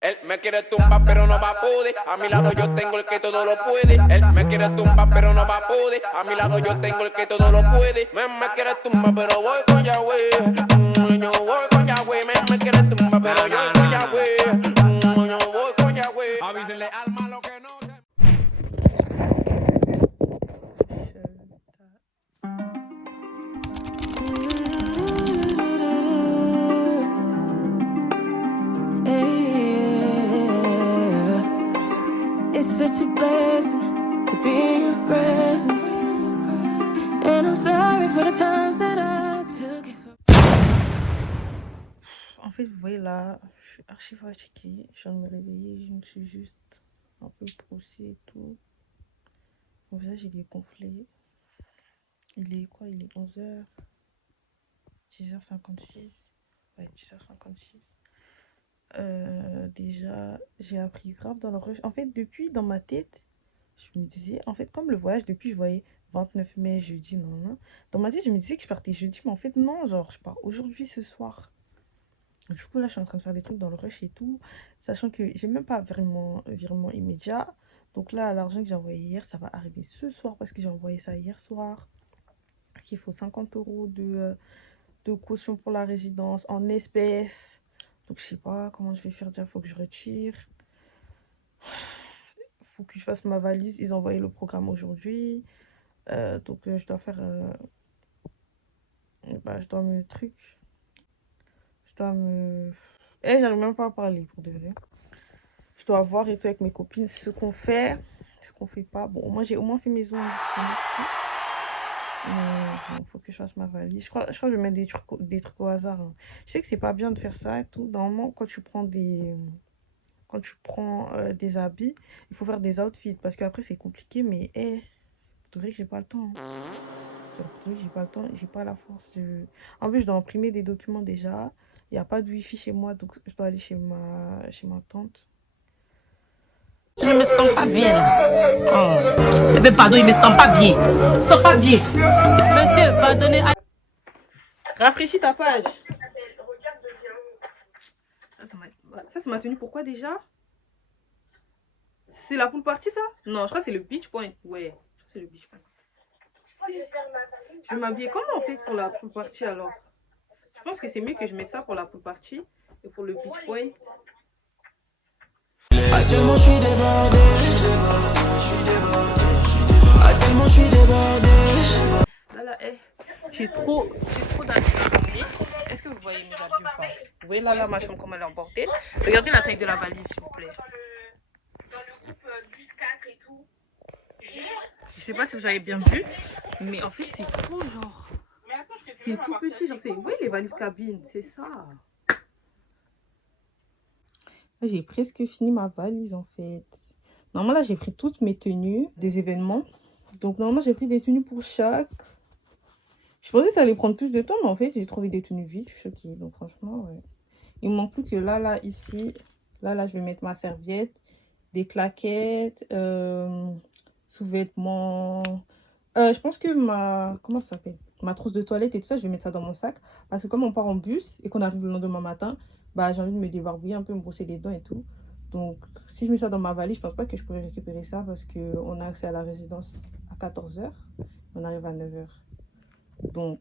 Él me quiere tumbar, pero no va a poder. A mi lado yo tengo el que todo lo puede. Él me quiere tumbar, pero no va a poder. A mi lado yo tengo el que todo lo puede. Me quiere tumbar, pero voy con Yahweh. Yo voy con Yahweh. Me quiere tumbar, pero yo voy con Yahweh. Yo voy con Yahweh. Avísenle al malo que no se... It's such a blessing to be in your presence. And I'm sorry for the times that I took it for. En fait, vous voyez là, je suis archi fatiguée. Je viens de me réveiller, je me suis juste un peu broussée et tout. Mon visage il est gonflé. Il est quoi? Il est 11h, 10h56. Ouais, 10h56. Déjà, j'ai appris grave dans le rush. En fait, depuis, dans ma tête, je me disais, en fait, comme le voyage, depuis, je voyais 29 mai, jeudi, non, non. Dans ma tête, je me disais que je partais jeudi, mais en fait, non, genre, je pars aujourd'hui, ce soir. Du coup, là, je suis en train de faire des trucs dans le rush et tout, sachant que j'ai même pas vraiment virement immédiat. Donc là, l'argent que j'ai envoyé hier, ça va arriver ce soir parce que j'ai envoyé ça hier soir. Qu'il faut 50 euros de caution pour la résidence en espèces. Donc, je sais pas comment je vais faire. Déjà, faut que je retire. Faut que je fasse ma valise. Ils ont envoyé le programme aujourd'hui. Donc, je dois faire. Je dois me truc. Je dois me. J'arrive même pas à parler pour de vrai. Je dois voir et tout avec mes copines ce qu'on fait, ce qu'on fait pas. Bon, moi j'ai au moins fait mes ongles. Merci. Mais bon, faut que je fasse ma valise. Je crois que je vais mettre des trucs au hasard, hein. Je sais que c'est pas bien de faire ça et tout. Normalement, quand tu prends des habits, il faut faire des outfits parce qu'après c'est compliqué. Mais pour de vrai que j'ai pas le temps, hein. Genre, pour de vrai que j'ai pas le temps, j'ai pas la force. En plus, je dois imprimer des documents déjà. Il n'y a pas de wifi chez moi, donc je dois aller chez ma tante. Je ne me sens pas bien. Je veux pardon, il me sent pas bien. Je me sens pas bien. Monsieur, pardonnez. Rafraîchis ta page. Ça, c'est ma tenue. Pourquoi déjà? C'est la pool party, ça? Non, je crois que c'est le beach point. Ouais, je crois que c'est le beach point. Je vais m'habiller comment on fait pour la pool party alors? Je pense que c'est mieux que je mette ça pour la pool party et pour le beach point. Tellement je suis débordé. Tellement je suis débordé. Là, j'ai trop d'habits à ramener. Est-ce que vous voyez mes habits ou pas? Vous voyez là, ma chambre, comment elle est en bordel. Regardez la taille de la valise, s'il vous plaît. Dans le groupe bus 4 et tout. Je sais pas si vous avez bien vu, mais en fait, c'est trop genre. C'est tout petit, genre, vous voyez les valises cabines, c'est ça. Là, j'ai presque fini ma valise en fait. Normalement, là, j'ai pris toutes mes tenues des événements. Donc, normalement, j'ai pris des tenues pour chaque. Je pensais que ça allait prendre plus de temps, mais en fait, j'ai trouvé des tenues vides. Je suis choquée. Donc, franchement, ouais. Il me manque plus que là, ici. Là, je vais mettre ma serviette, des claquettes, sous-vêtements. Je pense que comment ça s'appelle? Ma trousse de toilette et tout ça, je vais mettre ça dans mon sac. Parce que comme on part en bus et qu'on arrive le lendemain matin, j'ai envie de me débarbouiller un peu, me brosser les dents et tout. Donc, si je mets ça dans ma valise, je pense pas que je pourrais récupérer ça parce qu'on a accès à la résidence à 14h. On arrive à 9h. Donc,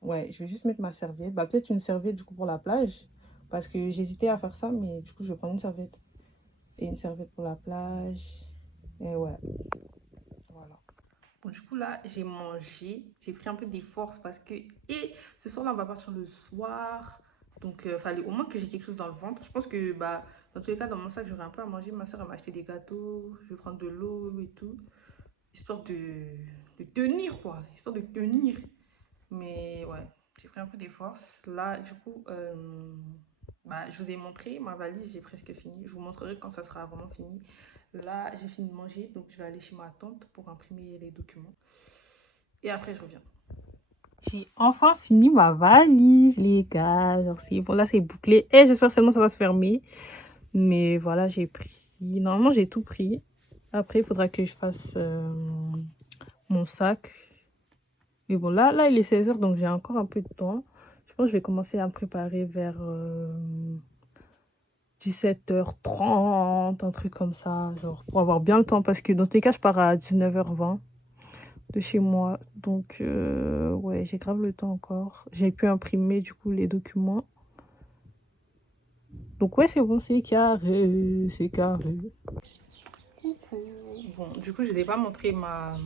ouais, je vais juste mettre ma serviette. Peut-être une serviette du coup pour la plage. Parce que j'hésitais à faire ça, mais du coup, je vais prendre une serviette. Et une serviette pour la plage. Et ouais. Voilà. Bon, du coup, là, j'ai mangé. J'ai pris un peu des forces parce que... Et ce soir-là, on va partir le soir. Donc, il fallait au moins que j'ai quelque chose dans le ventre. Je pense que, dans tous les cas, dans mon sac, j'aurai un peu à manger. Ma soeur, elle m'a acheté des gâteaux. Je vais prendre de l'eau et tout. Histoire de tenir, quoi. Histoire de tenir. Mais, ouais, j'ai pris un peu des forces. Là, du coup, je vous ai montré ma valise. J'ai presque fini. Je vous montrerai quand ça sera vraiment fini. Là, j'ai fini de manger, donc je vais aller chez ma tante pour imprimer les documents. Et après, je reviens. J'ai enfin fini ma valise, les gars. Genre, bon, là, c'est bouclé. Et j'espère seulement que ça va se fermer. Mais voilà, j'ai pris. Normalement, j'ai tout pris. Après, il faudra que je fasse mon sac. Mais bon, là, il est 16h, donc j'ai encore un peu de temps. Je pense que je vais commencer à me préparer vers 17h30, un truc comme ça, genre pour avoir bien le temps parce que dans tous les cas je pars à 19h20 de chez moi, donc ouais, j'ai grave le temps encore. J'ai pu imprimer du coup les documents, donc ouais, c'est bon, c'est carré, c'est carré. Coucou. Bon, du coup je n'ai pas montré ma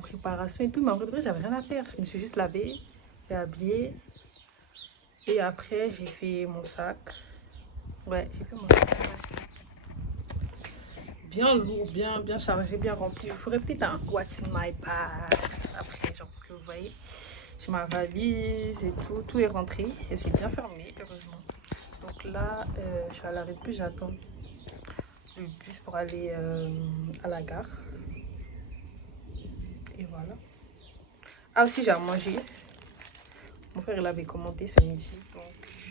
préparation et tout, mais en vrai j'avais rien à faire. Je me suis juste lavée, j'ai habillé et après j'ai fait mon sac. Ouais, j'ai fait mon sac. Bien lourd, bien chargé, bien rempli. Je ferai peut-être un what's in my bag après, genre pour que vous voyez. J'ai ma valise et tout est rentré. Et c'est bien fermé, heureusement. Donc là, je suis à l'arrêt de bus, j'attends le bus pour aller à la gare. Et voilà. Ah, aussi, j'ai à manger. Mon frère, il avait commandé ce midi, donc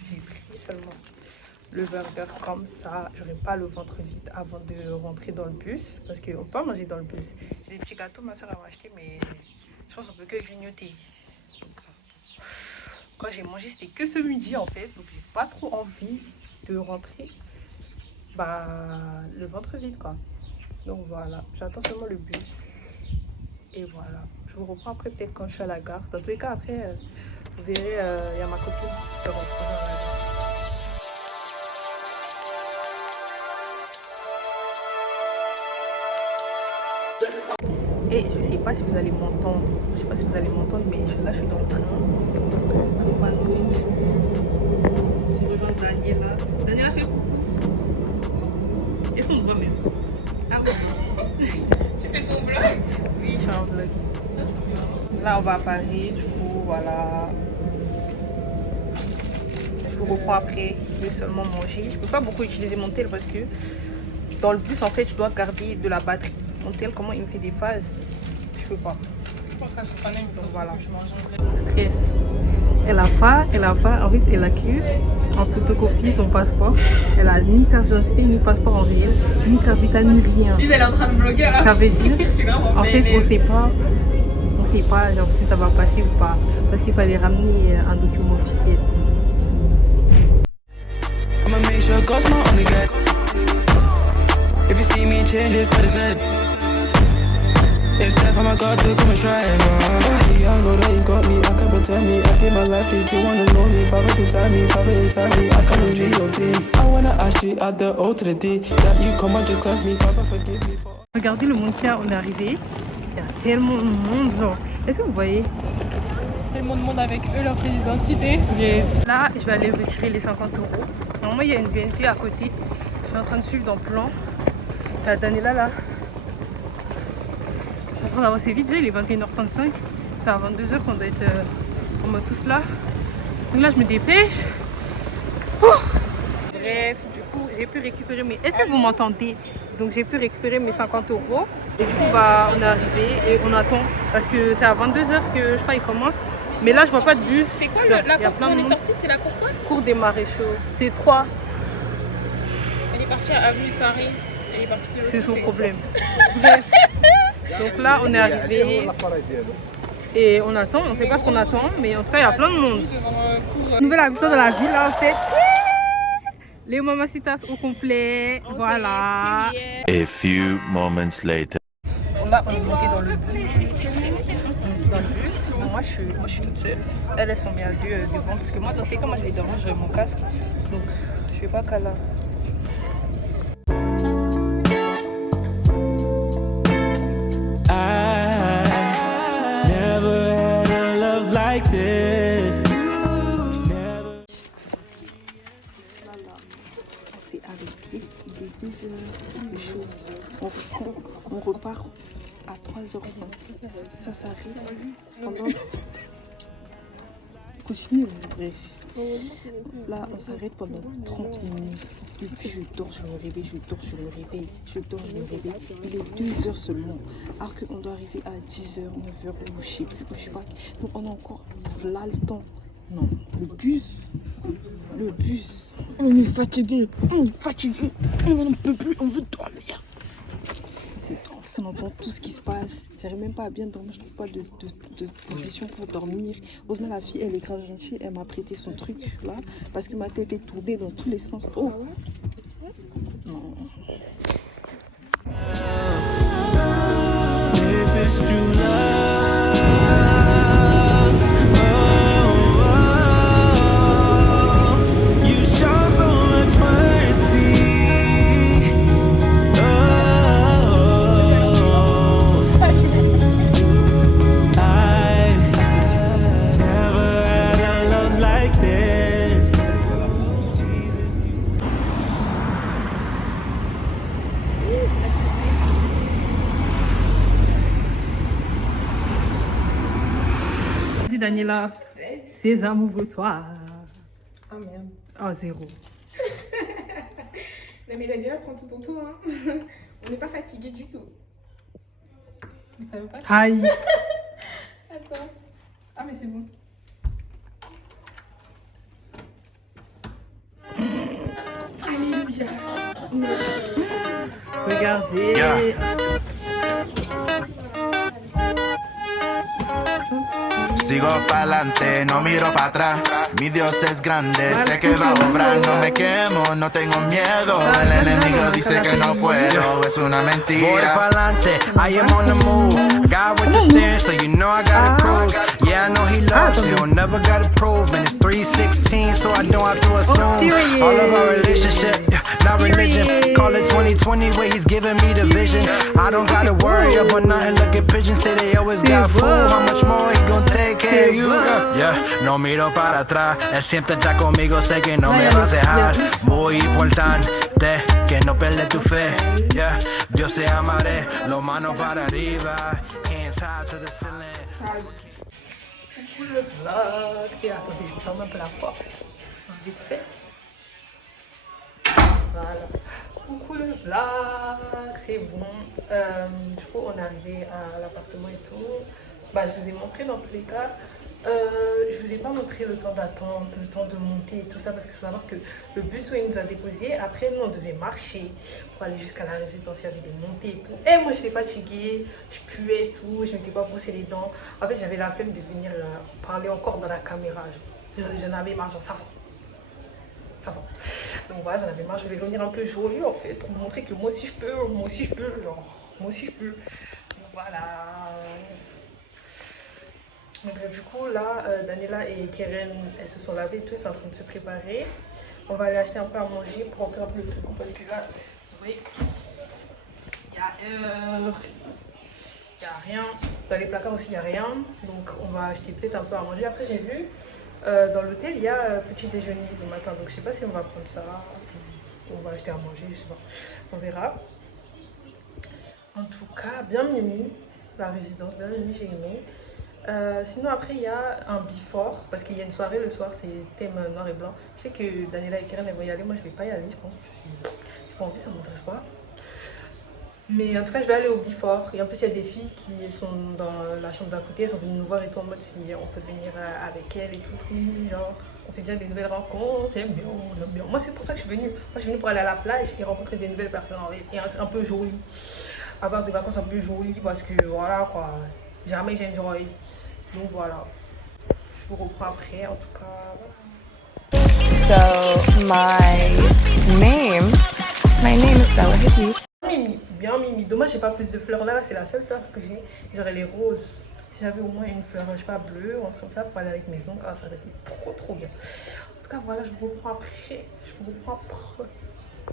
j'ai pris seulement le burger comme ça. J'aurai pas le ventre vide avant de rentrer dans le bus, parce qu'on peut pas manger dans le bus. J'ai des petits gâteaux, ma soeur a acheté, mais je pense qu'on peut que grignoter. Donc, quand j'ai mangé, c'était que ce midi en fait, donc j'ai pas trop envie de rentrer le ventre vide quoi. Donc voilà, j'attends seulement le bus et voilà. Je vous reprends après peut-être quand je suis à la gare. Dans tous les cas après, vous verrez, il y a ma copine qui reprend à la gare. Et je sais pas si vous allez m'entendre, mais là je suis dans le train. J'ai rejoint Daniela. Daniela fait coucou. Est-ce qu'on me voit même? Ah oui. Tu fais ton vlog? Oui, je fais un vlog. Là on va à Paris, du coup voilà. Je vous reprends après, je vais seulement manger. Je peux pas beaucoup utiliser mon tel parce que dans le bus en fait je dois garder de la batterie. Mon tel, comment il me fait des phases, je peux pas. Je pense qu'elle se connaît, donc voilà. Stress. Elle a pas, en fait elle a que en photocopie son passeport. Elle a ni carte d'identité, ni passeport en réel, ni carte vitale, ni rien. Elle est en train de vlogger là. Ça veut dire, en fait on sait pas genre si ça va passer ou pas. Parce qu'il fallait ramener un document officiel. I'ma make sure God's my only guide. If you see me change, it's what it said. It's time for my God to come and strike. I know that he's got me, I can't pretend me. I give my life to you, to wanna know me. Father beside me, father inside me. I can't enjoy your day. I wanna ask you at the O to the D that you come and just trust me. Father forgive me for. Regardez le monde qu'il y a, on est arrivé. Il y a tellement de monde, genre. Est-ce que vous voyez? Tellement de monde avec eux, leur pièce d'identité. Là, je vais aller retirer les 50 €. Normalement, il y a une BNP à côté. Je suis en train de suivre dans le plan. Il y a Daniela là. Je suis en train d'avancer vite, il est 21h35. C'est à 22h qu'on doit être on va tous là. Donc là, je me dépêche. Bref, du coup, j'ai pu récupérer mes... Est-ce que vous m'entendez? Donc j'ai pu récupérer mes 50 €. Et du coup, on est arrivé et on attend. Parce que c'est à 22h que je crois qu'il commence. Mais là, je vois pas de bus. C'est quoi Genre, la y a cour plein où on de est monde. sorti? C'est la cour quoi? Cours des Maréchaux. C'est 3. Elle est partie à Avenue de Paris. Elle est partie de l'autre C'est son côté. problème. Bref. Donc là, on est arrivé. Et on attend. On sait pas ce qu'on attend. Mais en tout cas, il y a plein de monde. Nouvelle habitant de la ville, là, en fait. Les mamacitas au complet. Voilà. A few moments later. Là, on est monté dans le bus. Bon, moi, je suis toute seule. Elles sont bien deux devant. Parce que moi, dans les cas, moi, je vais dormir, j'aurai mon casque. Donc, je fais pas qu'à là. I never had a love like this. On s'est arrêté, il est 10h, des choses. On repart à 3h20. Ça s'arrête pendant... Continue, bref. Là, on s'arrête pendant 30 minutes. Depuis, je dors, je me réveille, je dors, je me réveille, je dors, je me réveille. Il est 2h seulement. Alors qu'on doit arriver à 10h, 9h, ou je sais plus, ou je sais pas. Donc, on a encore là le temps. Non, le bus. On est fatigué, on n'en peut plus, on veut dormir. C'est trop personne n'entend tout ce qui se passe. J'arrive même pas à bien dormir, je trouve pas de position pour dormir. Heureusement, la fille, elle est grave gentille, elle m'a prêté son truc là, parce que ma tête est tournée dans tous les sens. Oh non. This is true love. You show so much mercy. I never had a love like this. Jesus, you. Dis Daniela, c'est amoureux-toi. Ah merde. Oh, 0. Non mais Daniela, prends tout ton temps, hein. On n'est pas fatigué du tout. Mais ça veut pas. Aïe. Attends. Ah mais c'est bon. Regardez. Sigo pa'lante, no miro para atrás. Mi Dios es grande, sé que va a obrar. No me quemo, no tengo miedo. El enemigo dice que no puedo, es una mentira. Voy pa'lante, I am on the move. God with the steering, so you know I gotta cruise. Yeah, I know he loves you, never gotta prove. Man, it's 3:16, so I don't have to assume. All of our relationship, not religion. Call it 2020, where he's giving me the vision. I don't gotta worry about nothing. Look at pigeons, say they always got food. How much more he gon' take care of you? Yeah, no miro para atrás. Él siempre está conmigo, sé que no me va a dejar. Muy importante que no pierdas tu fe. Yeah, Dios te amaré, los manos para arriba. Hands high to the ceiling. Coucou le vlog. Et attendez, je ferme un peu la porte. Vite fait. Voilà. Coucou le vlog, c'est bon. Du coup, on est arrivé à l'appartement et tout. Bah, je vous ai montré dans tous les cas. Je vous ai pas montré le temps d'attente, le temps de monter et tout ça, parce qu'il faut savoir que le bus où il nous a déposé, après nous on devait marcher pour aller jusqu'à la résidence, il y avait des montées et tout. Et moi j'étais fatiguée, je puais et tout, je m'étais pas brossé les dents. En fait j'avais la flemme de venir parler encore dans la caméra. J'en avais marre, genre ça va. Donc voilà, j'en avais marre, je vais venir un peu jolie en fait, pour montrer que moi aussi je peux, genre, moi aussi je peux. Donc voilà. Donc, du coup là, Daniela et Keren, elles se sont lavées et tout, elles sont en train de se préparer. On va aller acheter un peu à manger pour remplir un peu le frigo parce que là, vous voyez, il y a rien. Dans les placards aussi, il n'y a rien. Donc on va acheter peut-être un peu à manger. Après j'ai vu, dans l'hôtel, il y a petit déjeuner le matin. Donc je sais pas si on va prendre ça, on va acheter à manger, je sais pas. On verra. En tout cas, bien mimi, la résidence, bien mimi, j'ai aimé. Sinon après il y a un before parce qu'il y a une soirée le soir, c'est thème noir et blanc. Je sais que Daniela et Keren elles vont y aller, moi je vais pas y aller, je pense. J'ai pas envie, ça m'intéresse pas. Mais en tout cas je vais aller au before. Et en plus il y a des filles qui sont dans la chambre d'à côté, elles sont venues nous voir et tout en mode si on peut venir avec elles et tout. Genre on fait déjà des nouvelles rencontres, c'est bien, bien. Moi c'est pour ça que je suis venue. Moi je suis venue pour aller à la plage et rencontrer des nouvelles personnes et être un peu jolie. Avoir des vacances un peu jolies parce que voilà quoi, jamais j'enjoy. Donc voilà, je vous reprends après, en tout cas. So my name is Bella Hadid. Mimi, bien Mimi. Dommage j'ai pas plus de fleurs là, c'est la seule fleur que j'ai. J'aurais les roses. Si j'avais au moins une fleur, je sais pas, bleue ou un truc comme ça pour aller avec mes ongles, ça aurait été trop bien. En tout cas voilà, je vous reprends après.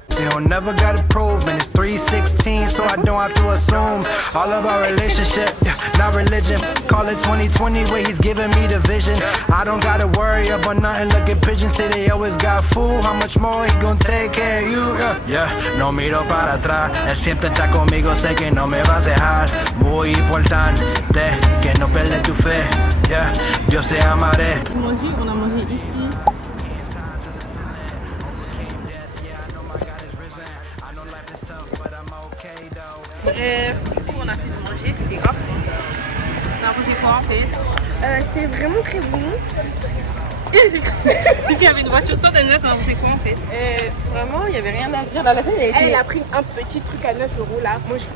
She'll never gotta prove, man, it's 3:16, so I don't have to assume. All of our relationship, not religion. Call it 2020, where he's giving me the vision. I don't gotta worry about nothing. Look at pigeons, say they always got food. How much more he gon' take care of you? Yeah, no miro para atrás. Él siempre está conmigo, sé que no me va a dejar. Muy importante que no pierdas tu fe. Yeah, Dios te amaré. On a mangé ici. Bref, on a fini de manger, c'était grave. On a mangé quoi en fait? C'était vraiment très bon. Tu qu'il y avait une voiture, toi Daniela, t'en as mangé quoi en fait? Vraiment, il n'y avait rien à dire. La fille, elle a pris un petit truc à 9 € là. Moi, je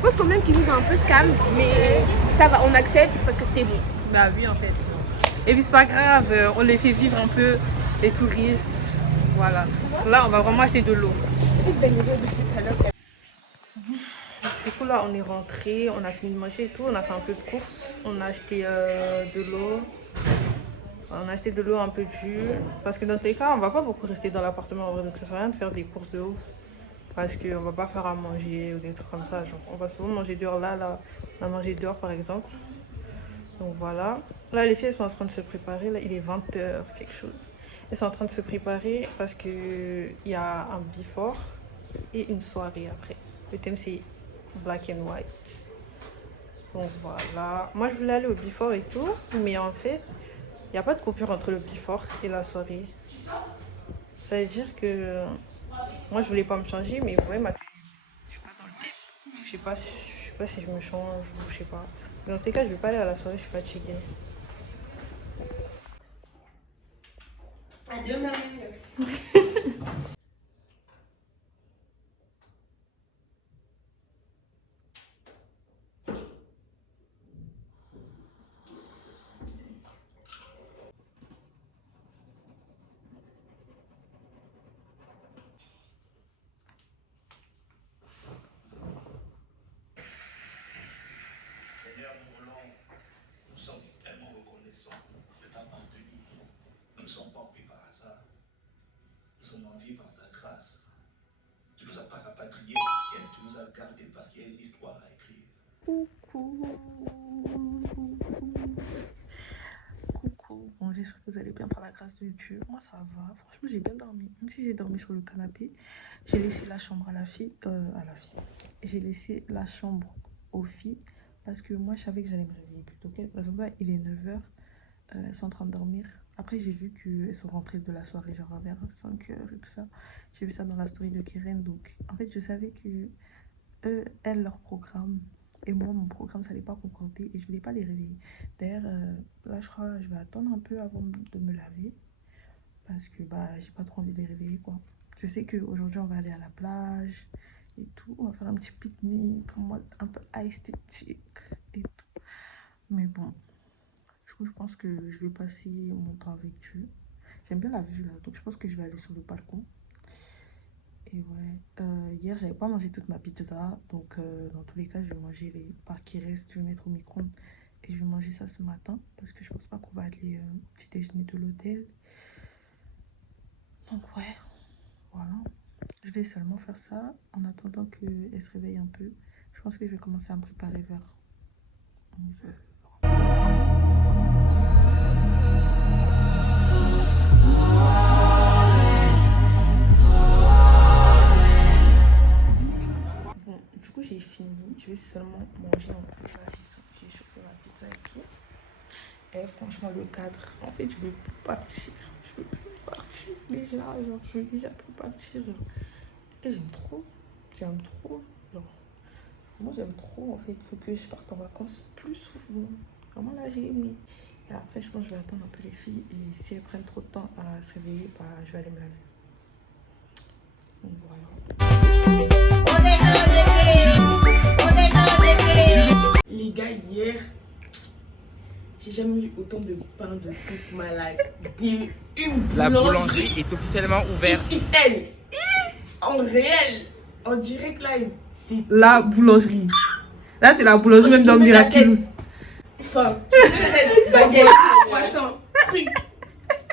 Je pense quand même qu'ils nous ont un peu scam, mais ça va, on accepte parce que c'était bon. Bah oui, en fait. Et puis c'est pas grave, on les fait vivre un peu, les touristes. Voilà. Là, on va vraiment acheter de l'eau. Du coup, là, on est rentré, on a fini de manger et tout, on a fait un peu de courses. On a acheté de l'eau. On a acheté de l'eau un peu de jus. Parce que dans tous les cas, on va pas beaucoup rester dans l'appartement. Donc ça sert à rien de faire des courses de ouf. Parce qu'on va pas faire à manger ou des trucs comme ça. Genre, on va souvent manger dehors là. On a mangé dehors par exemple. Donc voilà. Là, les filles, elles sont en train de se préparer. Là, il est 20h quelque chose. Elles sont en train de se préparer parce qu'il y a un before et une soirée après. Le thème, c'est black and white. Donc voilà. Moi, je voulais aller au before et tout. Mais en fait, il n'y a pas de coupure entre le before et la soirée. Ça veut dire que moi, je voulais pas me changer. Mais vous voyez, ma tête, je suis pas dans le thème. Je sais pas si je me change ou je sais pas. Mais en tout cas, je vais pas aller à la soirée, je suis fatiguée. À demain. Seigneur, nous sommes tellement reconnaissants de ta partenue. Nous ne sommes pas en vie par hasard. Nous sommes en vie par ta grâce. Tu nous as pas rapatriés au ciel, tu nous as gardés parce qu'il y a une histoire à écrire. Coucou. Bon, j'espère que vous allez bien par la grâce de Dieu. Moi, ça va. Franchement, j'ai bien dormi. Même si j'ai dormi sur le canapé, j'ai laissé la chambre à la fille. J'ai laissé la chambre aux filles parce que moi, je savais que j'allais me réveiller plus tôt. Par exemple, là, il est 9h. Elles sont en train de dormir. Après, j'ai vu qu'elles sont rentrées de la soirée, genre vers 5h et tout ça. J'ai vu ça dans la story de Keren. Donc, en fait, je savais que eux, elles, leur programme. Et moi, mon programme, ça n'allait pas concorder et je voulais pas les réveiller. D'ailleurs, là, je crois que je vais attendre un peu avant de me laver. Parce que j'ai pas trop envie de les réveiller, quoi. Je sais qu'aujourd'hui, on va aller à la plage et tout. On va faire un petit pique-nique en mode un peu esthétique et tout. Mais bon, du coup, je pense que je vais passer mon temps avec Dieu. J'aime bien la vue, là. Donc, je pense que je vais aller sur le balcon. Et ouais, hier j'avais pas mangé toute ma pizza, donc dans tous les cas je vais manger les parts qui restent, je vais mettre au micro-ondes et je vais manger ça ce matin parce que je pense pas qu'on va aller au petit déjeuner de l'hôtel. Donc ouais, voilà, je vais seulement faire ça en attendant qu'elle se réveille un peu. Je pense que je vais commencer à me préparer vers 11h. Du coup, j'ai fini. Je vais seulement manger en tout ça. J'ai chauffé ma pizza et tout. Et franchement, le cadre, en fait, je veux plus partir. Je veux plus partir déjà. Genre, je veux déjà plus partir. Genre. Et j'aime trop. J'aime trop. Genre, moi, j'aime trop. En fait, il faut que je parte en vacances plus souvent. Vraiment, là, j'ai aimé. Et après, je pense que je vais attendre un peu les filles. Et si elles prennent trop de temps à se réveiller, je vais aller me laver. Donc voilà. Les gars, hier, j'ai jamais eu autant de pain de toute ma life. La boulangerie est officiellement ouverte. XXL. En réel, en direct live. C'est la boulangerie. Là, c'est la boulangerie même dans Miraculous. Enfin, baguette, poisson, truc.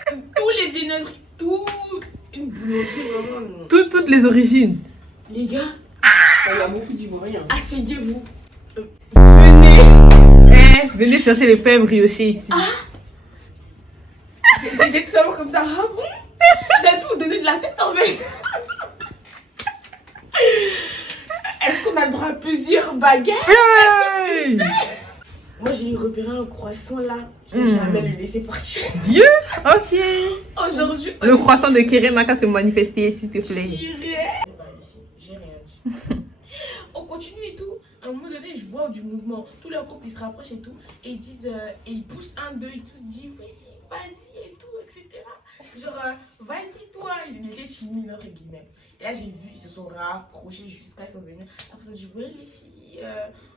Tous les viennoiseries, tout. Une boulangerie vraiment. Toutes les origines. Les gars, il y a beaucoup d'ivoiriens. Asseyez-vous. Venez chercher les pains briochés ici. J'ai tout savoir comme ça. Ah bon? Je savais plus vous donner de la tête en fait. Est-ce qu'on a le droit à plusieurs baguettes? Hey! Moi j'ai repéré un croissant là. Je vais jamais le laisser partir. Vieux? Ok. Aujourd'hui. Le croissant de Keren n'a qu'à se manifester, s'il te plaît. J'ai rien dit. On continue et tout. À un moment donné, je vois du mouvement. Tous leurs groupes ils se rapprochent et tout. Et ils disent, et ils poussent un, deux et tout. Ils disent, oui, si, vas-y et tout, etc. genre, vas-y toi. Il était timide, entre guillemets. Et là, j'ai vu, ils se sont rapprochés jusqu'à ils sont venus. Après, ils ont dit, ouais, les filles,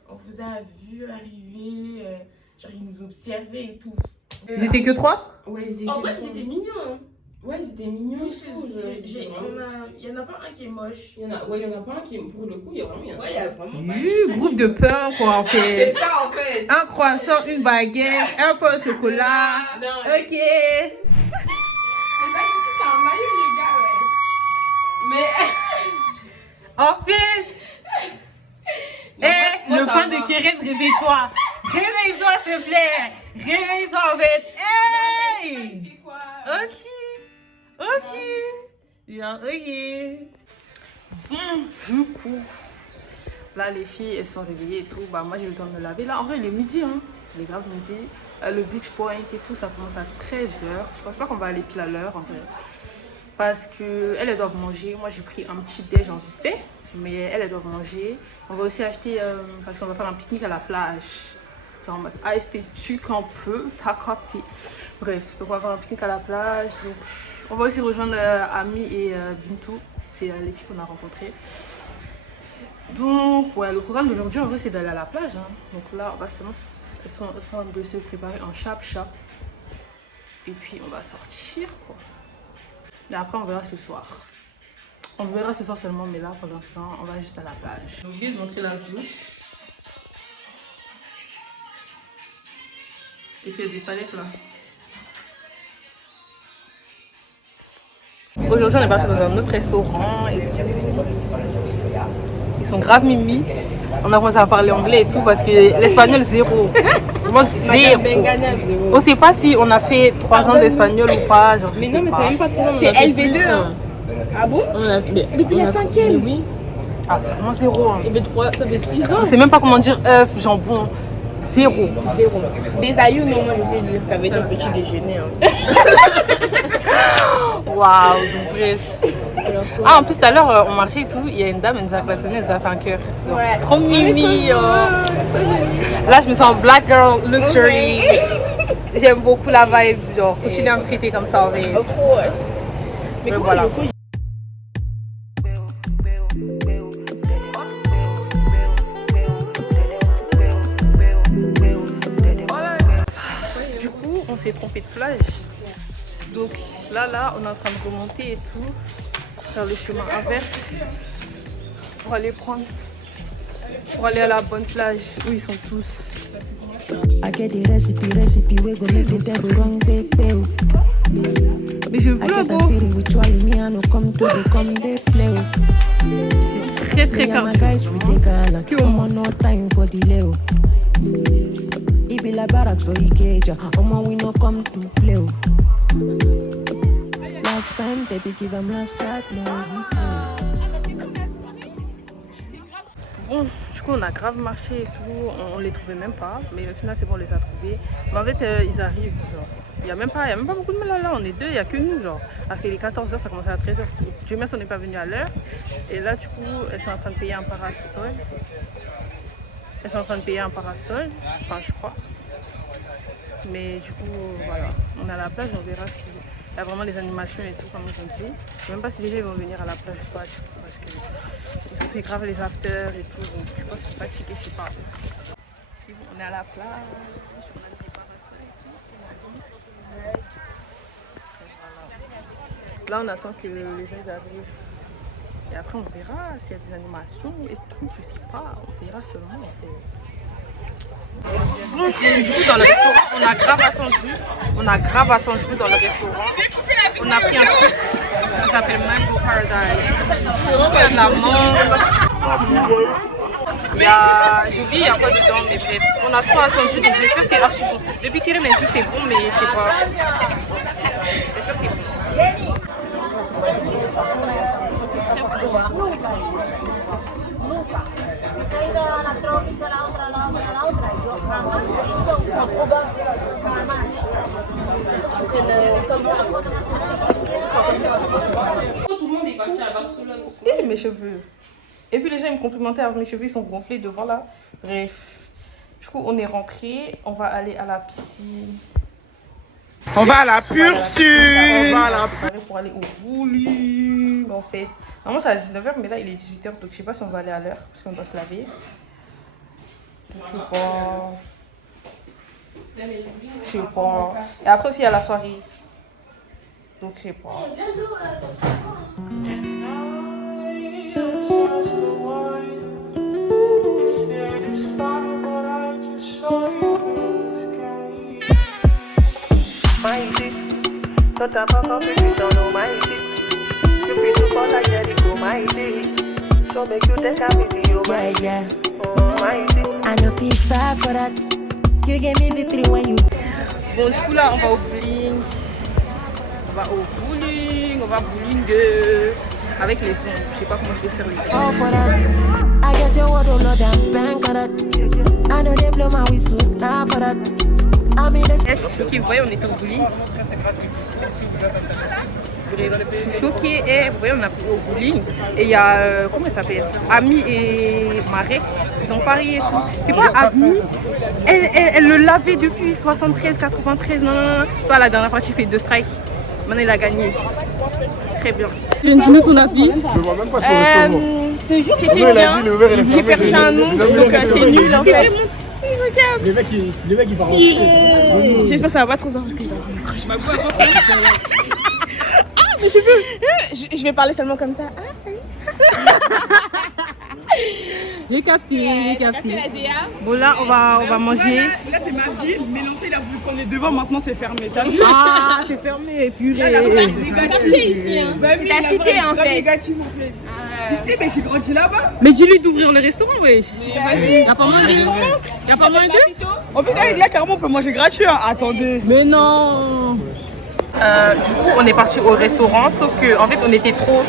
on vous a vu arriver. Genre, ils nous observaient et tout. Ils étaient que 3? Ouais, ils étaient En que vrai, 3. ils étaient mignons. Ouais, ils étaient mignons. Il y en a pas un qui est moche. y en a pas un qui est pour le coup, il y a vraiment Ouais, il y a vraiment Groupe de pain, quoi, en fait. C'est ça en fait. Un croissant, une baguette, un pain au chocolat. Non. Ok. C'est pas du tout, c'est un maillot, les gars, ouais. Mais. En fait. moi, le ça pain va. de Keren, réveille-toi. Réveille-toi, s'il te plaît. Réveille-toi, en fait. Hey. Ok. Ok. Bien, ok. Bon, du coup, là, les filles, elles sont réveillées et tout. Bah, moi, j'ai eu le temps de me laver. Là, en vrai, il est midi, hein. Il est grave midi. Le beach point et tout, ça commence à 13h. Je pense pas qu'on va aller pile à l'heure, en vrai. Parce qu'elles doivent manger. Moi, j'ai pris un petit déj en vite fait. Mais elles doivent manger. On va aussi acheter, parce qu'on va faire un pique-nique à la plage. Genre en mode esthétique un peu, t'as capté. Bref, donc on va faire un pique-nique à la plage. Donc, on va aussi rejoindre Ami et Bintou. C'est les filles qu'on a rencontrées. Donc, ouais, le programme d'aujourd'hui, en vrai, c'est d'aller à la plage. Hein. Donc là, on va seulement, elles sont en train de se préparer en chap-chap. Et puis, on va sortir, quoi. Et après, on verra ce soir. On verra ce soir seulement, mais là, pour l'instant, on va juste à la plage. J'ai oublié de montrer la douche. Et puis, il y a des palettes là. Aujourd'hui, on est parti dans un autre restaurant et tout. Ils sont grave mimi. On a commencé à parler anglais et tout parce que l'espagnol, zéro. Vraiment zéro. On sait pas si on a fait 3 ans d'espagnol ou pas. Genre, mais non, mais c'est même pas 3 ans. C'est LV2. Hein. Ah bon? Depuis la 5e. Oui. Ah, c'est vraiment zéro. Hein. Il y avait 3, ça fait 6 ans. On sait même pas comment dire œuf, jambon. Zéro. Zéro. Des aïeux, non, moi je sais dire, ça va être un petit déjeuner. Hein. Waouh, donc bref. Ah, en plus tout à l'heure, on marchait et tout, il y a une dame, elle nous a klaxonné, elle nous a fait un cœur. Ouais. Trop mimi. Là, je me sens black girl luxury. J'aime beaucoup la vibe, genre, continuer à me traiter comme ça en vrai. Of course. Mais voilà. Du coup, on s'est trompé de plage. Donc là, on est en train de remonter et tout, faire le chemin inverse pour aller à la bonne plage où ils sont tous. Mais je veux beau. C'est très calme. Bon, du coup on a grave marché et tout, on les trouvait même pas, mais au final c'est bon, on les a trouvés. Mais en fait ils arrivent, genre. Il n'y a même pas beaucoup de mal là, on est deux, il n'y a que nous, genre. Après les 14h, ça commence à 13h. Dieu merci, on n'est pas venu à l'heure. Et là, du coup, elles sont en train de payer un parasol. Enfin, je crois. Mais du coup, voilà, on est à la plage, on verra s'il y a vraiment des animations et tout, comme ils ont dit. Je ne sais même pas si les gens vont venir à la plage ou pas, du coup, parce qu'ils ont fait grave les afters et tout, donc je pense que c'est fatigué, je sais pas. Si on est à la plage, on a des préparations et tout. Là, on attend que les gens arrivent. Et après, on verra s'il y a des animations et tout, je sais pas, on verra seulement. Donc, du coup, dans le restaurant, on a grave attendu dans le restaurant. On a pris un truc, ça s'appelle Mango Paradise. Il y a de la mangue. J'ai oublié, il n'y a pas dedans, mais bref. On a trop attendu, donc j'espère que c'est archi bon. Depuis qu'elle m'a dit que c'est bon, mais je sais pas. J'espère que c'est bon. Tout le monde est parti à Barcelone. Et mes cheveux. Et puis les gens ils me complimentaient avec mes cheveux, ils sont gonflés devant là. Bref. Du coup on est rentré, on va aller à la piscine. On va à la pure sud. On va à la pour aller au bowling en fait. Normalement c'est à 19h mais là il est 18h donc je sais pas si on va aller à l'heure parce qu'on doit se laver. Je sais pas. Je sais pas. Et après aussi il y a la soirée. Donc je sais pas. Maïté, toi t'as pas compris que t'en as maïté. You feel to fall like that, it go maïté. So make you take a video, maïté. Oh maïté. I know feel far for that. You gave me victory when you. Bon du coup là on va au bowling. On va au bowling, on va bowling avec les sons. Je sais pas comment je vais faire les trucs. Oh for that. I get your word on that bank on that. I know they blow my whistle now for that. Je suis choquée, vous voyez on est au bowling. Je suis choquée et vous voyez on a pris au bowling et il y a comment elle s'appelle, Ami et Marek, ils ont parié et tout. C'est pas Ami, elle le lavait depuis 73, 93, non. Toi la dernière partie fait 2 strikes, maintenant il a gagné. Très bien. Dis-nous ton avis. C'était bien, j'ai perdu un nom donc c'était nul en fait. Les mecs ils parlent. J'espère que ça va pas trop parce que je dois avoir une crush. Ah mais je vais parler seulement comme ça. Ah ça y est. J'ai capté. La DA. Bon là on va manger. Là c'est ma ville, mais l'ancien il a voulu qu'on est devant, maintenant c'est fermé. Ah c'est fermé, purée. C'est quartier ici hein. C'est ta cité en fait. Négatif en fait. Ici mais j'ai grandi là-bas. Mais dis-lui d'ouvrir le restaurant wesh. Vas-y. Y'a pas moins d'eux. Y'a pas moins d'eux. En plus là carrément on peut manger gratuit hein. Attendez. Mais non. Du coup on est parti au restaurant sauf que en fait on était trop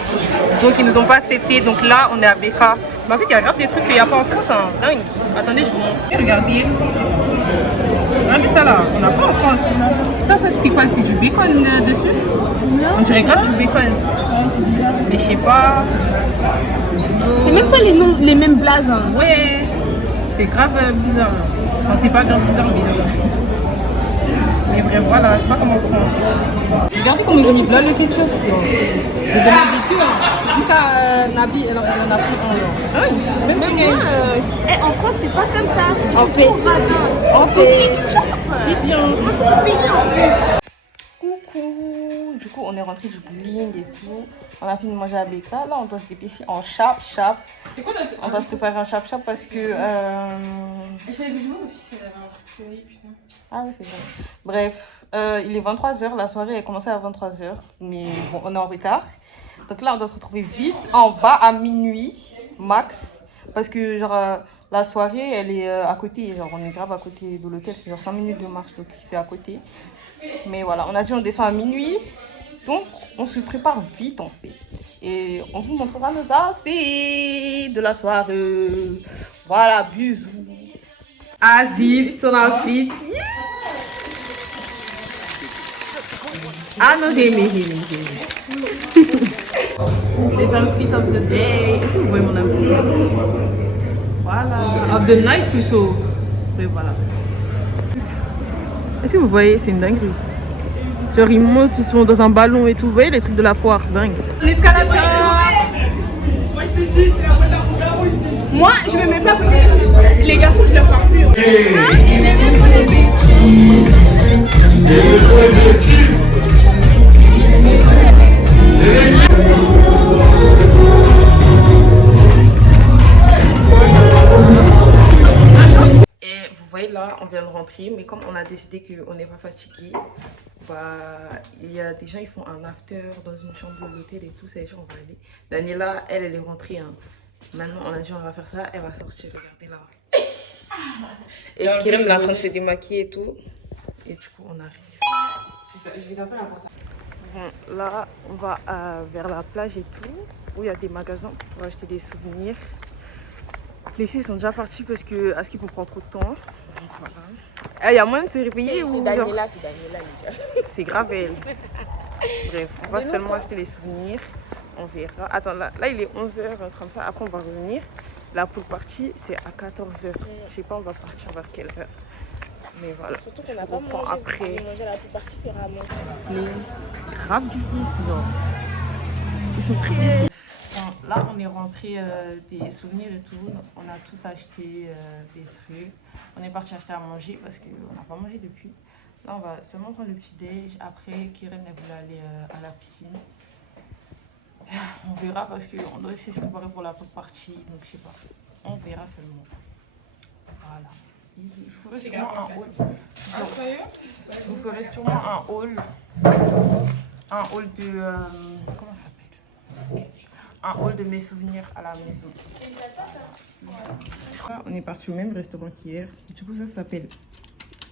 donc ils nous ont pas accepté donc là on est à BK. Mais en fait il y a grave des trucs qu'il n'y a pas en France hein. Dingue. Attendez je vous montre. Regardez. Regardez ça là, on n'a pas en France. Ça c'est quoi? C'est du bacon dessus? On dirait grave du bacon. Ouais c'est bizarre. Mais je sais pas. C'est même pas les mêmes blazes hein. Ouais. C'est grave bizarre. Enfin c'est pas grave bizarre mais mais bref, voilà, c'est pas comme en France. Regardez comment ils ont mis là le ketchup. J'ai demandé deux. Jusqu'à Nabi, elle en a pris un. Ah oui, même moi, en France, c'est pas comme ça. Ils sont fait. trop radins. En fait. J'ai bien. Trop payé en plus. Coucou. Du coup, on est rentré du bowling et tout. On a fini de manger à BK. Là, on doit se dépêcher en chap. C'est quoi on doit se préparer en chap parce que. Je fais du monde aussi, c'est un truc putain. Ah ouais, c'est vrai. Bref, il est 23h. La soirée a commencé à 23h. Mais bon, on est en retard. Donc là, on doit se retrouver vite en bas à minuit max. Parce que, genre, la soirée, elle est à côté. Genre, on est grave à côté de l'hôtel. C'est genre 5 minutes de marche. Donc, c'est à côté. Mais voilà, on a dit on descend à minuit. Donc, on se prépare vite en fait. Et on vous montrera nos outfits de la soirée. Voilà, bisous. Aziz, ton outfit. Yeah. Ah non, j'ai aimé. Les outfits of the day. Est-ce que vous voyez mon amour? Voilà. Of the night plutôt. Mais voilà. Est-ce que vous voyez? C'est une dinguerie. Genre ils montent, ils sont dans un ballon et tout. Vous voyez les trucs de la foire, dingue. L'escalator. Moi, je me mets pas pour les garçons, je leur parle plus. Et vous voyez là, on vient de rentrer, mais comme on a décidé qu'on n'est pas fatigué, bah, il y a des gens ils font un after dans une chambre de l'hôtel et tout, ces gens on va aller. Daniela, elle est rentrée. Hein. Maintenant on a dit on va faire ça, elle va sortir, regardez là. Et Kirim est en train de se démaquiller et tout. Et du coup on arrive. Bon, là on va vers la plage et tout, où il y a des magasins pour acheter des souvenirs. Les filles sont déjà parties parce que à ce qu'il faut prendre trop de temps. Voilà. Il y a moyen de se réveiller ou c'est Daniela, c'est Daniela les gars. C'est grave elle. Bref, on va seulement acheter les souvenirs. On verra. Attends, là il est 11h, comme ça. Après, on va revenir. La pool party, c'est à 14h. Je sais pas, on va partir vers quelle heure. Mais voilà. Surtout qu'on n'a pas mangé. Après. On a mangé la plus partie de Ramos. Les graves du fils, genre. Ils sont très... Bon, là, on est rentré des souvenirs et tout. On a tout acheté, des trucs. On est parti acheter à manger parce qu'on n'a pas mangé depuis. Là, on va seulement prendre le petit déj. Après, Kiren, elle voulait aller à la piscine. On verra parce qu'on doit essayer de se préparer pour la partie. Donc, je sais pas. On verra seulement. Voilà. Il faudrait sûrement un haul. Vous ferez sûrement un haul. Un haul de... comment ça s'appelle? Un haul de mes souvenirs à la maison. On est parti au même restaurant qu'hier. Du coup, ça s'appelle...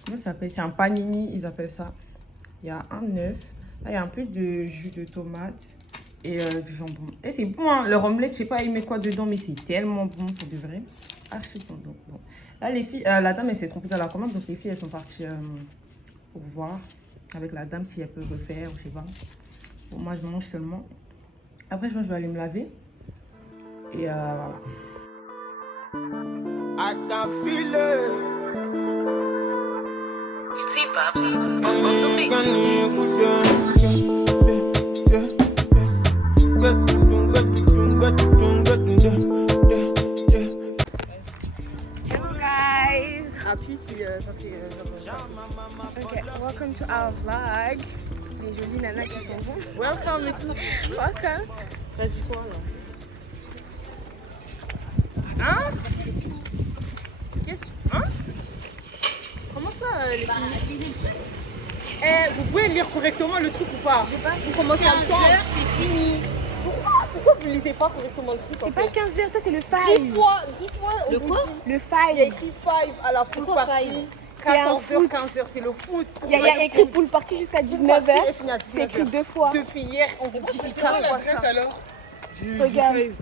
Comment ça s'appelle? C'est un panini, ils appellent ça. Il y a un œuf. Là, il y a un peu de jus de tomate et du jambon. Et c'est bon, hein. Leur omelette, je sais pas, ils mettent quoi dedans, mais c'est tellement bon pour de vrai. Ah, c'est bon. Donc, bon. Là, les filles, la dame, elle s'est trompée dans la commande. Donc, les filles, elles sont parties pour voir avec la dame si elle peut refaire ou je sais pas. Bon, moi, je mange seulement. Après, je pense que je vais aller me laver. Et voilà. I can feel it. Hello guys. Appuie si ça fait. Okay, welcome to our vlog. Les jolies nanas qui sont bons. Welcome et tout. Welcome. T'as dit quoi là? Hein? Qu'est-ce que... Hein? Comment ça les filles? Eh, vous pouvez lire correctement le truc ou pas? Vous commencez à le temps. C'est fini. Pourquoi vous ne lisez pas correctement le truc? C'est pas 15h, ça c'est le 5. 10 fois. Le quoi? Le 5. Il y a écrit 5 à la pool party. 14h, 15h, c'est le foot. Il y a écrit pool party jusqu'à 19h. C'est écrit 2 fois. Depuis hier, on vous dit 4 fois ça. Regarde, il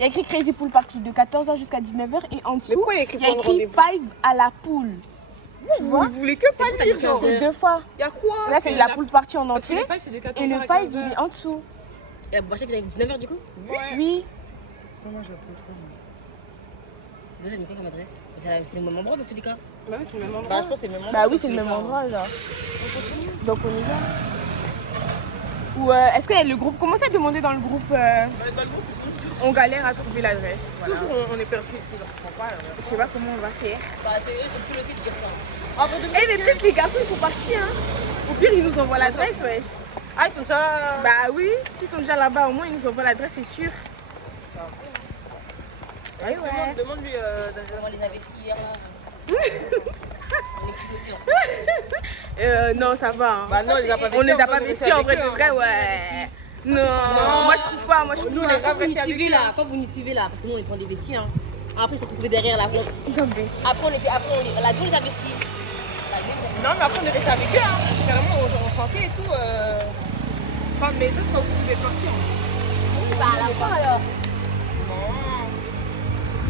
y a écrit Crazy Pool Party de 14h jusqu'à 19h et en dessous, il y a écrit 5 à la pool. Vous voulez que pas lire, genre? C'est 2 fois. Il y a quoi? Là, c'est la pool party en entier. Et le 5, il est en dessous. Et la pool party, il est 19h du coup? Oui. Comment je vais vous avez mis quoi comme adresse? C'est le même endroit dans tous les cas? Bah oui, c'est le même endroit. Bah je pense que c'est le même endroit. Bah oui, c'est le même endroit là. Donc on y va. Ou est-ce que le groupe, commencez à demander dans le groupe, on galère à trouver l'adresse. Voilà. Toujours on est perdu ici, genre je comprends pas. Je sais pas comment on va faire. Bah c'est eux, c'est tout le temps de dire ça. Eh mais peut-être les garçons ils sont partis hein. Au pire ils nous envoient l'adresse wesh. Ah ils sont déjà... Bah oui, s'ils sont déjà là-bas au moins ils nous envoient l'adresse c'est sûr. Ouais, ouais. Demande-lui on les avait pris hier là. Non, ça va. Hein. Bah non, on les a pas vestis en vrai de vrai, ouais. Non, moi je trouve pas. Moi je trouve nous, quand vous nous suivez là, quand vous nous suivez là, parce que nous on est en train de vestir. Hein. Après, c'est trouvé derrière la porte. Après, la douille les a vestis. Non, mais après on est resté avec eux. Hein. Carrément, on chantait et tout. Enfin, mais ça, c'est quand vous êtes partis. Oui, bah à la fin alors.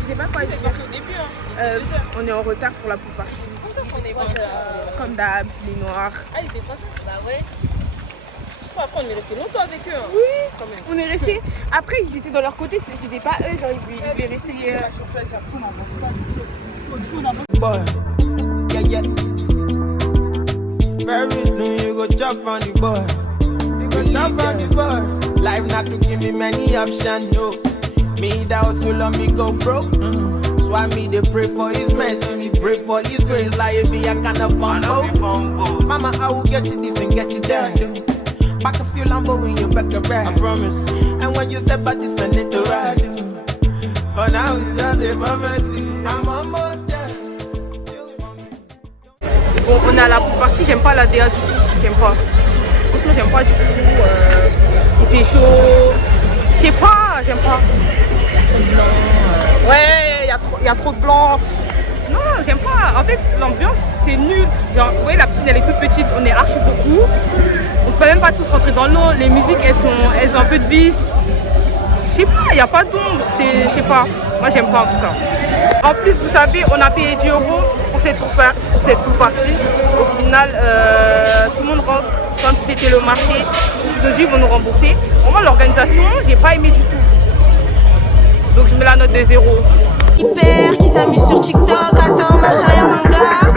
Je sais pas quoi dire. Au début, hein. On est en retard pour la pool party. Comme d'hab, les noirs. Ah, il était pas ça? Bah ouais. Je crois après on est resté longtemps avec eux. Hein. Oui, quand même. On est resté. Après, ils étaient dans leur côté, c'était pas eux, genre ils voulaient rester. Boy, yeah. Very soon you go chop on the boy. You go chop on the boy. Life not to give me many options, no. Me that also let me go broke. So I me they pray for his mercy, me pray for his grace. Like if me I kind of fumble. Mama, I will get you this and get you there. Back a few Lambo when you back the ride. I promise. And when you step out this and it the ride. But now it's just a prophecy. I'm almost there. Bon, on est à la pool party, j'aime pas la DA du tout. J'aime pas. Franchement, j'aime pas du tout. Il fait chaud. Je sais pas, j'aime pas. Ouais, il y a trop de blanc. Non, j'aime pas. En fait, l'ambiance, c'est nul. Genre, vous voyez, la piscine, elle est toute petite. On est archi beaucoup. On peut même pas tous rentrer dans l'eau. Les musiques, elles ont un peu de vis. Je sais pas, il n'y a pas d'ombre. Je sais pas. Moi, j'aime pas en tout cas. En plus, vous savez, on a payé 10 € pour cette pool party. Au final, tout le monde rentre comme si c'était le marché. Ils ont dit qu'ils vont nous rembourser. Au moins, l'organisation, j'ai pas aimé du tout. Donc, je mets la note de 0. Hyper qui s'amuse sur TikTok. Attends, marche arrière, mon gars.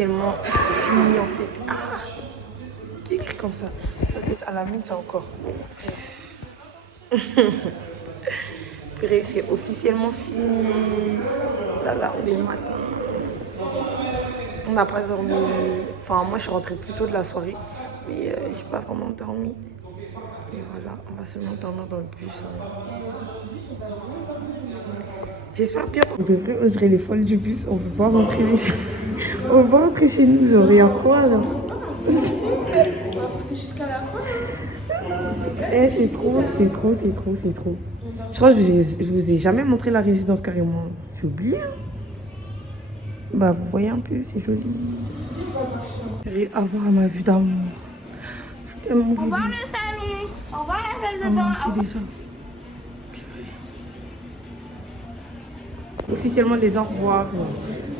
officiellement fini en fait. Ah, c'est écrit comme ça. Ça doit être à la mine, ça encore. Bref, c'est officiellement fini. Là, on est le matin. On n'a pas dormi. Enfin, moi, je suis rentrée plus tôt de la soirée. Mais j'ai pas vraiment dormi. Et voilà, on va seulement dormir dans le bus. J'espère bien qu'on devrait oser les folles du bus. On veut pas rentrer. On va rentrer chez nous. Genre, il y a quoi là? On va forcer jusqu'à la fin. Eh, c'est trop. Je crois que je vous ai jamais montré la résidence carrément. J'ai oublié. Bah, vous voyez un peu, c'est joli. Et avoir ma vue d'amour. C'est tellement Au revoir les amis. Au revoir la salle de bain. déjà. Officiellement les au revoir.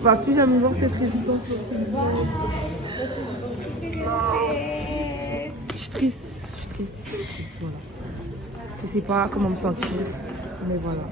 On va plus jamais voir cette résidence. Je suis triste. Voilà. Je sais pas comment me sentir, mais voilà.